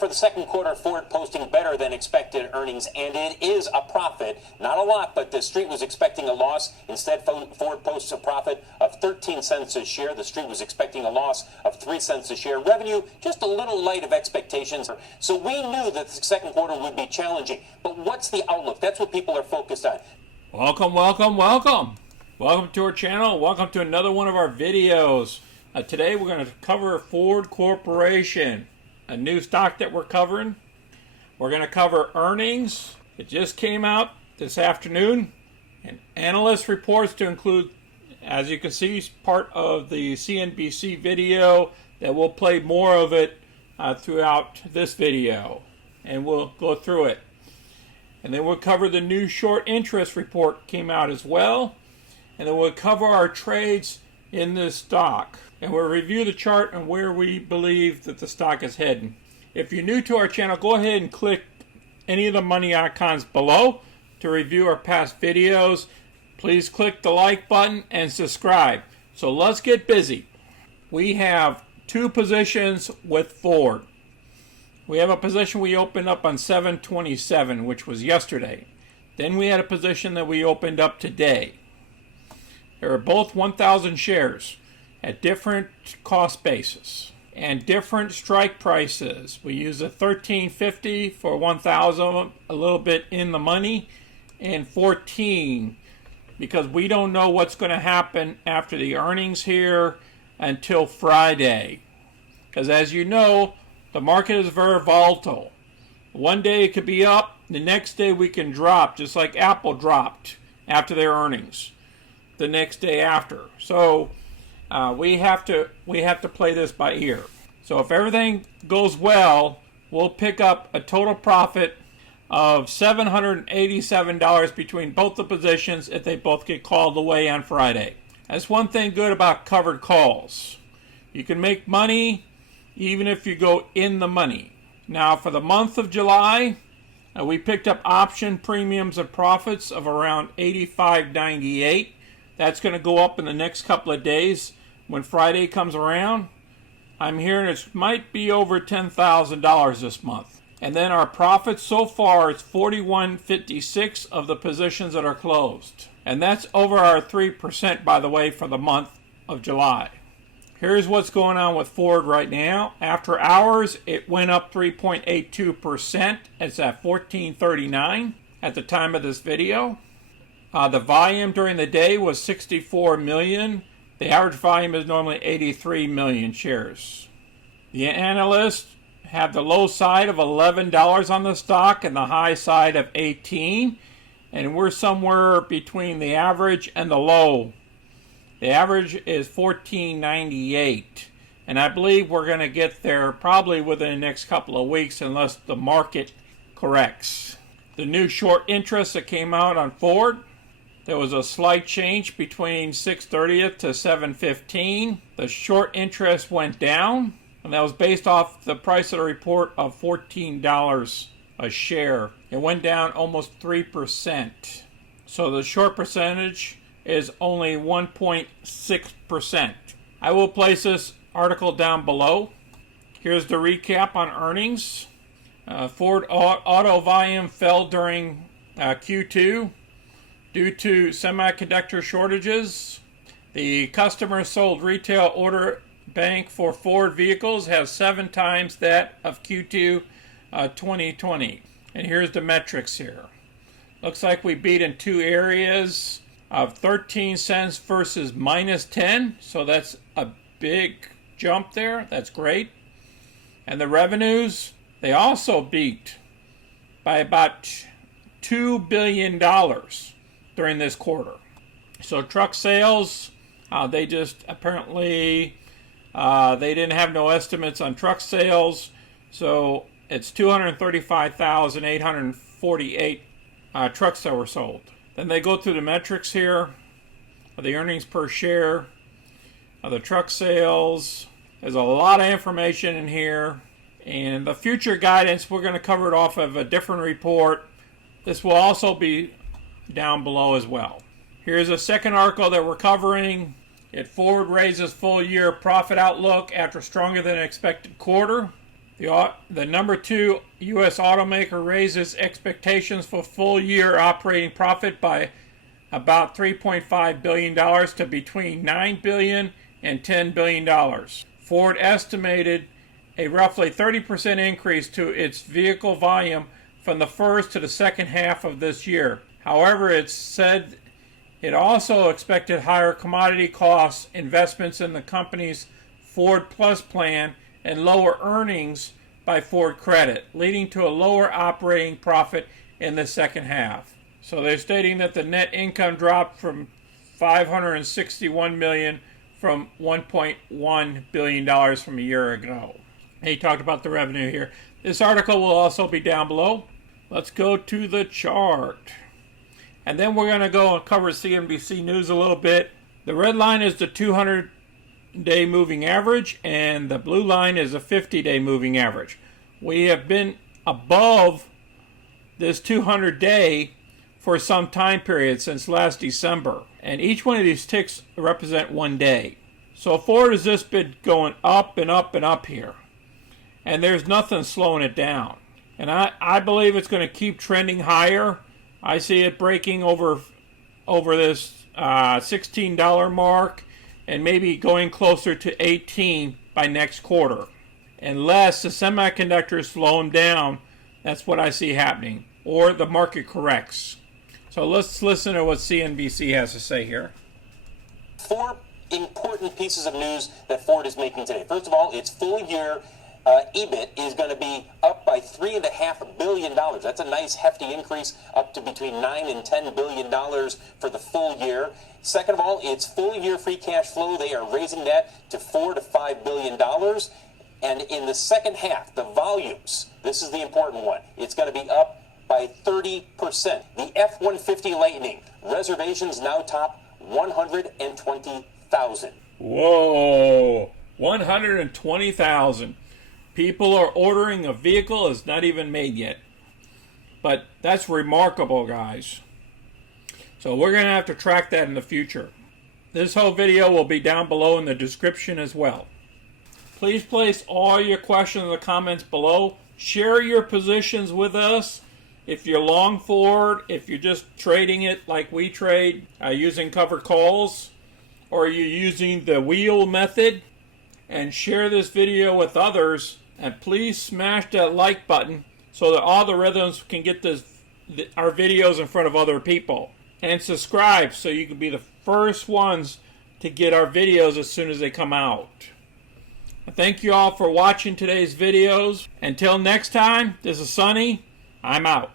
For the second quarter, Ford posting better than expected earnings, and it is a profit. Not a lot, but the street was expecting a loss. Instead, Ford posts a profit of 13 cents a share. The street was expecting a loss of 3 cents a share. Revenue just a little light of expectations. So we knew that the second quarter would be challenging. But what's the outlook? That's what people are focused on. Welcome, welcome, welcome. Welcome to our channel. Welcome to another one of our videos. Today we're going to cover Ford Corporation, a new stock that we're covering. We're going to cover earnings. It just came out this afternoon, and analyst reports to include, as you can see, part of the CNBC video that will play more of it throughout this video, and we'll go through it. And then we'll cover the new short interest report came out as well, and then we'll cover our trades in this stock. And we'll review the chart and where we believe that the stock is heading. If you're new to our channel, go ahead and click any of the money icons below to review our past videos. Please click the like button and subscribe. So let's get busy. We have two positions with Ford. We have a position we opened up on 7/27, which was yesterday. Then we had a position that we opened up today. They are both 1,000 shares at different cost basis and different strike prices. We use a $13.50 for 1,000, a little bit in the money, and 14 because we don't know what's going to happen after the earnings here until Friday. Because as you know, the market is very volatile. One day it could be up, the next day we can drop, just like Apple dropped after their earnings the next day after. So we have to play this by ear. So if everything goes well, we'll pick up a total profit of $787 between both the positions if they both get called away on Friday. That's one thing good about covered calls. You can make money even if you go in the money. Now for the month of July, we picked up option premiums and profits of around $85.98. That's going to go up in the next couple of days. When Friday comes around, I'm hearing it might be over $10,000 this month. And then our profits so far is $41.56 of the positions that are closed. And that's over our 3%, by the way, for the month of July. Here's what's going on with Ford right now. After hours, it went up 3.82%. It's at $14.39 at the time of this video. The volume during the day was 64 million. The average volume is normally 83 million shares. The analysts have the low side of $11 on the stock and the high side of 18. And we're somewhere between the average and the low. The average is $14.98. And I believe we're going to get there probably within the next couple of weeks unless the market corrects. The new short interest that came out on Ford, there was a slight change between 6/30th to 7/15. The short interest went down, and that was based off the price of the report of $14 a share. It went down almost 3%. So the short percentage is only 1.6%. I will place this article down below. Here's the recap on earnings. Ford auto volume fell during Q2. Due to semiconductor shortages. The customer sold retail order bank for Ford vehicles has 7 times that of Q2 2020. And here's the metrics here. Looks like we beat in two areas of 13 cents versus minus 10. So that's a big jump there. That's great. And the revenues, they also beat by about $2 billion during this quarter. So truck sales, they just apparently they didn't have no estimates on truck sales, so it's 235,848 trucks that were sold. Then they go through the metrics here, the earnings per share, the truck sales. There's a lot of information in here, and the future guidance we're going to cover it off of a different report. This will also be down below as well. Here's a second article that we're covering. Ford raises full year profit outlook after stronger than expected quarter. The number 2 U.S. automaker raises expectations for full-year operating profit by about $3.5 billion to between $9 billion and $10 billion. Ford estimated a roughly 30% increase to its vehicle volume from the first to the second half of this year. However, it said it also expected higher commodity costs, investments in the company's Ford Plus plan, and lower earnings by Ford Credit, leading to a lower operating profit in the second half. So they're stating that the net income dropped from $561 million from $1.1 billion from a year ago. He talked about the revenue here. This article will also be down below. Let's go to the chart. And then we're going to go and cover CNBC News a little bit. The red line is the 200-day moving average, and the blue line is a 50-day moving average. We have been above this 200-day for some time period since last December, and each one of these ticks represent 1 day. So Ford has just been going up and up and up here, and there's nothing slowing it down. And I believe it's going to keep trending higher. I see it breaking over this $16 mark and maybe going closer to $18 by next quarter. Unless the semiconductors slow them down, that's what I see happening. Or the market corrects. So let's listen to what CNBC has to say here. 4 important pieces of news that Ford is making today. First of all, its full year EBIT is going to be up by $3.5 billion. That's a nice hefty increase, up to between $9 and $10 billion for the full year. Second of all, its full year free cash flow, they are raising that to $4 to $5 billion. And in the second half, the volumes, this is the important one, it's going to be up by 30%. The F-150 Lightning reservations now top 120,000. Whoa, 120,000. People are ordering a vehicle that's not even made yet. But that's remarkable, guys. So we're going to have to track that in the future. This whole video will be down below in the description as well. Please place all your questions in the comments below. Share your positions with us. If you're long Ford, if you're just trading it like we trade, using covered calls, or you're using the wheel method, and share this video with others, and please smash that like button so that all the rhythms can get our videos in front of other people. And subscribe so you can be the first ones to get our videos as soon as they come out. Thank you all for watching today's videos. Until next time, this is Sonny. I'm out.